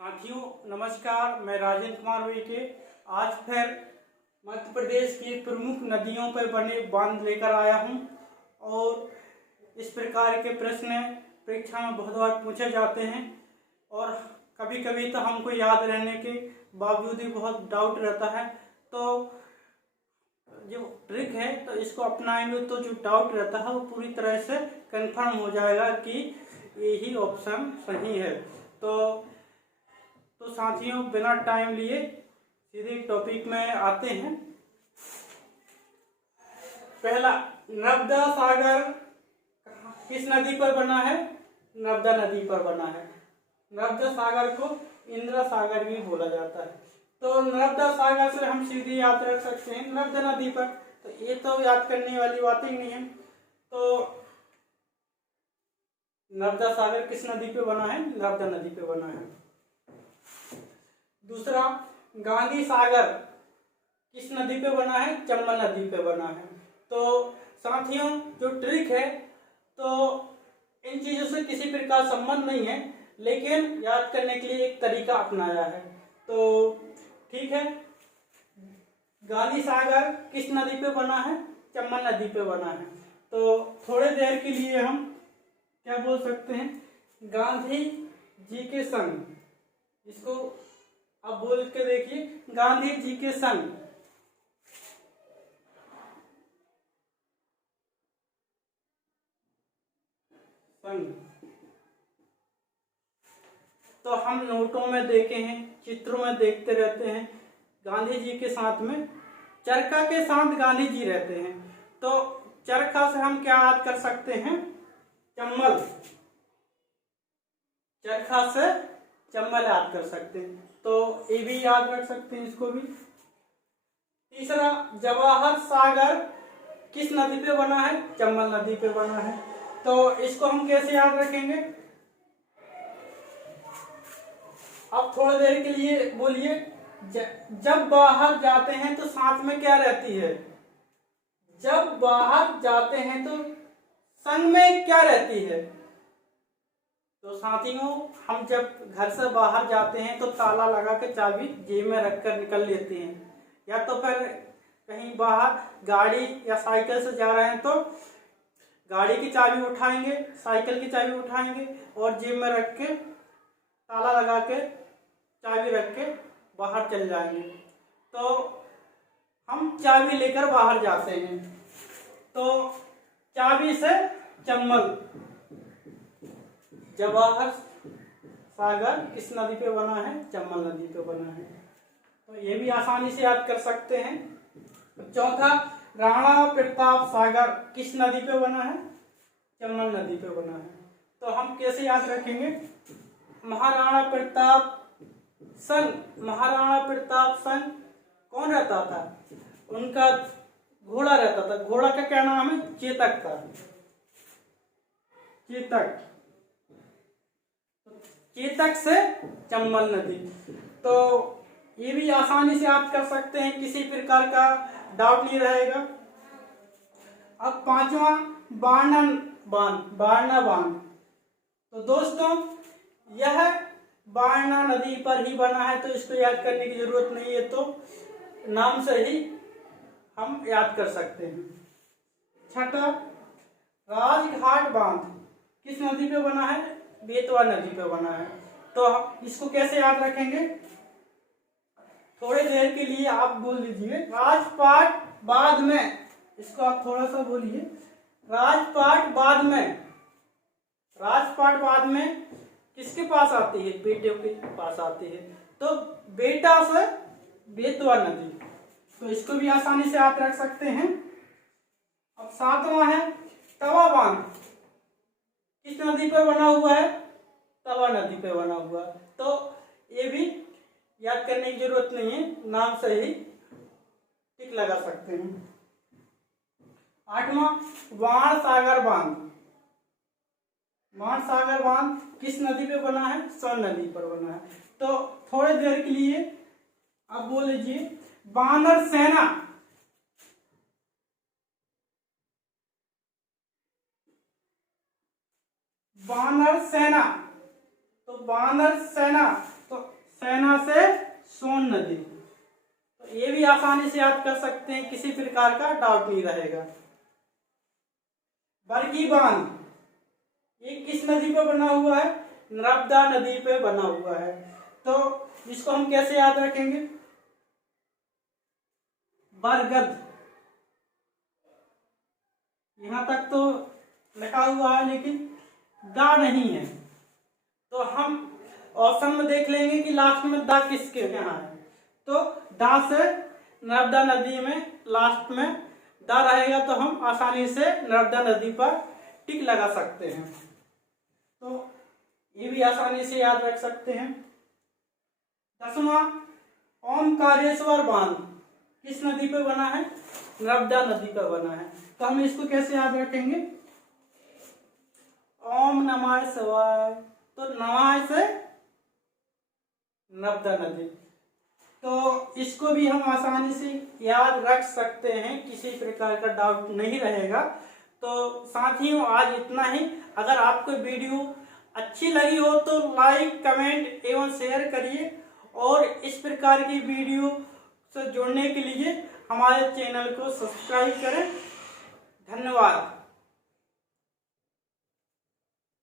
साथियों नमस्कार, मैं राजेंद्र कुमार उइके आज फिर मध्य प्रदेश की प्रमुख नदियों पर बने बांध लेकर आया हूं। और इस प्रकार के प्रश्न परीक्षा में बहुत बार पूछे जाते हैं और कभी कभी तो हमको याद रहने के बावजूद ही बहुत डाउट रहता है। तो जो ट्रिक है तो इसको अपनाएंगे तो जो डाउट रहता है वो पूरी तरह से कंफर्म हो जाएगा कि यही ऑप्शन सही है। तो साथियों बिना टाइम लिए सीधे टॉपिक में आते हैं। पहला, नर्मदा सागर किस नदी पर बना है? नर्मदा नदी पर बना है। नर्मदा सागर को इंदिरा सागर भी बोला जाता है। तो नर्मदा सागर से हम सीधे याद रख सकते हैं नर्मदा नदी पर। तो ये तो याद करने वाली बात ही नहीं है। तो नर्मदा सागर किस नदी पे बना है? नर्मदा नदी पे बना है। दूसरा, गांधी सागर किस नदी पे बना है? चंबल नदी पे बना है। तो साथियों जो ट्रिक है तो इन चीजों से किसी प्रकार संबंध नहीं है, लेकिन याद करने के लिए एक तरीका अपनाया है। तो ठीक है, गांधी सागर किस नदी पे बना है? चंबल नदी पे बना है। तो थोड़े देर के लिए हम क्या बोल सकते हैं? गांधी जी के संग, इसको अब बोल के देखिए, गांधी जी के संग तो हम नोटों में देखे हैं, चित्रों में देखते रहते हैं, गांधी जी के साथ में चरखा के साथ गांधी जी रहते हैं। तो चरखा से हम क्या याद कर सकते हैं? चंबल। चरखा से चंबल याद कर सकते हैं। तो ये भी याद रख सकते हैं, इसको भी। तीसरा, जवाहर सागर किस नदी पे बना है? चंबल नदी पे बना है। तो इसको हम कैसे याद रखेंगे? अब थोड़ी देर के लिए बोलिए, जब बाहर जाते हैं तो साथ में क्या रहती है? जब बाहर जाते हैं तो संग में क्या रहती है? तो साथियों हम जब घर से बाहर जाते हैं तो ताला लगा के चाबी जेब में रखकर निकल लेते हैं, या तो फिर कहीं बाहर गाड़ी या साइकिल से जा रहे हैं तो गाड़ी की चाबी उठाएंगे, साइकिल की चाबी उठाएंगे और जेब में रख के ताला लगा के चाबी रख के बाहर चल जाएंगे। तो हम चाबी लेकर बाहर जाते हैं। तो चाबी से चंबल। जवाहर सागर किस नदी पे बना है? चंबल नदी पे बना है। तो ये भी आसानी से याद कर सकते हैं। चौथा, राणा प्रताप सागर किस नदी पे बना है? चंबल नदी पे बना है। तो हम कैसे याद रखेंगे? महाराणा प्रताप संग कौन रहता था? उनका घोड़ा रहता था। घोड़ा का क्या नाम है? चेतक था। चेतक से चंबल नदी। तो ये भी आसानी से याद कर सकते हैं, किसी प्रकार का डाउट नहीं रहेगा। अब पांचवा, बारना बांध। तो दोस्तों यह बारना नदी पर ही बना है, तो इसको याद करने की जरूरत नहीं है, तो नाम से ही हम याद कर सकते हैं। छठा, राजघाट बांध किस नदी पे बना है? बेतवा नदी पे बना है। तो इसको कैसे याद रखेंगे? थोड़ी देर के लिए आप बोल लीजिए, राजपाट बाद में। इसको आप थोड़ा सा बोलिए, राजपाट बाद में। राजपाट बाद में किसके पास आती है? बेटे के पास आती है। तो बेटा से बेतवा नदी। तो इसको भी आसानी से याद रख सकते हैं। अब सातवां है तवा बांध। किस नदी पे बना हुआ है? तवा नदी पे बना हुआ। तो ये भी याद करने की जरूरत नहीं है, नाम से ही टिक लगा सकते हैं। आठवां, बाणसागर बांध। बाणसागर बांध किस नदी पे बना है? सोन नदी पर बना है। तो थोड़ी देर के लिए आप बोल लीजिए, बानर सेना। बानर सेना। तो बानर सेना, तो सेना से सोन नदी। तो ये भी आसानी से याद कर सकते हैं, किसी प्रकार का डाउट नहीं रहेगा। बरगी बांध, ये किस नदी पर बना हुआ है? नर्मदा नदी पे बना हुआ है। तो इसको हम कैसे याद रखेंगे? बरगद, यहां तक तो लिखा हुआ है लेकिन दा नहीं है, तो हम ऑप्शन में देख लेंगे कि लास्ट में दा किसके यहाँ है। तो दा से नर्मदा नदी में लास्ट में दा रहेगा, तो हम आसानी से नर्मदा नदी पर टिक लगा सकते हैं। तो ये भी आसानी से याद रख सकते हैं। 10वां, ओमकारेश्वर बांध किस नदी पे बना है? नर्मदा नदी पर बना है। तो हम इसको कैसे याद रखेंगे? ओम नमः शिवाय, तो नमः से नर्मदा नदी। तो इसको भी हम आसानी से याद रख सकते हैं, किसी प्रकार का डाउट नहीं रहेगा। तो साथियों, आज इतना ही। अगर आपको वीडियो अच्छी लगी हो तो लाइक, कमेंट एवं शेयर करिए, और इस प्रकार की वीडियो से जुड़ने के लिए हमारे चैनल को सब्सक्राइब करें। धन्यवाद।